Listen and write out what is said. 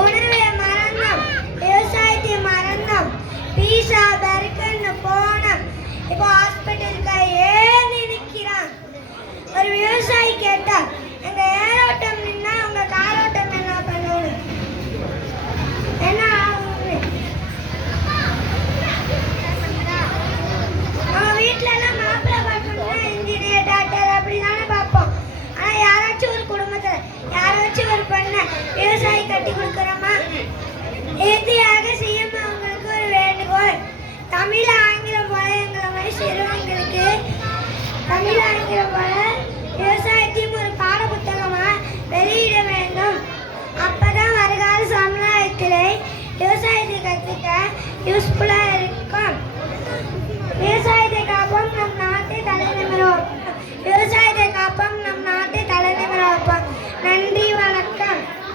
உணவை மறந்தோம், விவசாயத்தை மறந்தோம், பீஸா பர்கர்னு போனோம். இப்போ ஹாஸ்பிட்டலுக்கு ஏன் நிற்கிறான்? ஒரு விவசாயி கேட்டா, எங்க ஏரோட்டம் நின்னா உங்க காரோட்டம் என்ன பண்ணுவோம்? என்ன ஆகுது? நம்ம வீட்டுல எல்லாம் மாப்பிள்ளை பார்க்கணும்னா இன்ஜினியர், டாக்டர் அப்படிதானே பார்ப்போம். ஆனா யாராச்சும் ஒரு குடும்பத்துல யாராச்சும் ஒரு பொண்ண விவசாயி கட்டி கொடுக்குறோமா? இறுதியாக சிஎம் அவங்களுக்கு ஒரு வேண்டுகோள். தமிழ் ஆங்கிலம் போல எங்களை மாதிரி சிறுவங்களுக்கு தமிழ் ஆங்கிலம் போல விவசாயத்தையும் ஒரு பாட புத்தகமா வெளியிட வேண்டும். அப்பதான் வருகால சமுதாயத்திலே விவசாயத்தை கற்றுக்க யூஸ்ஃபுல்லா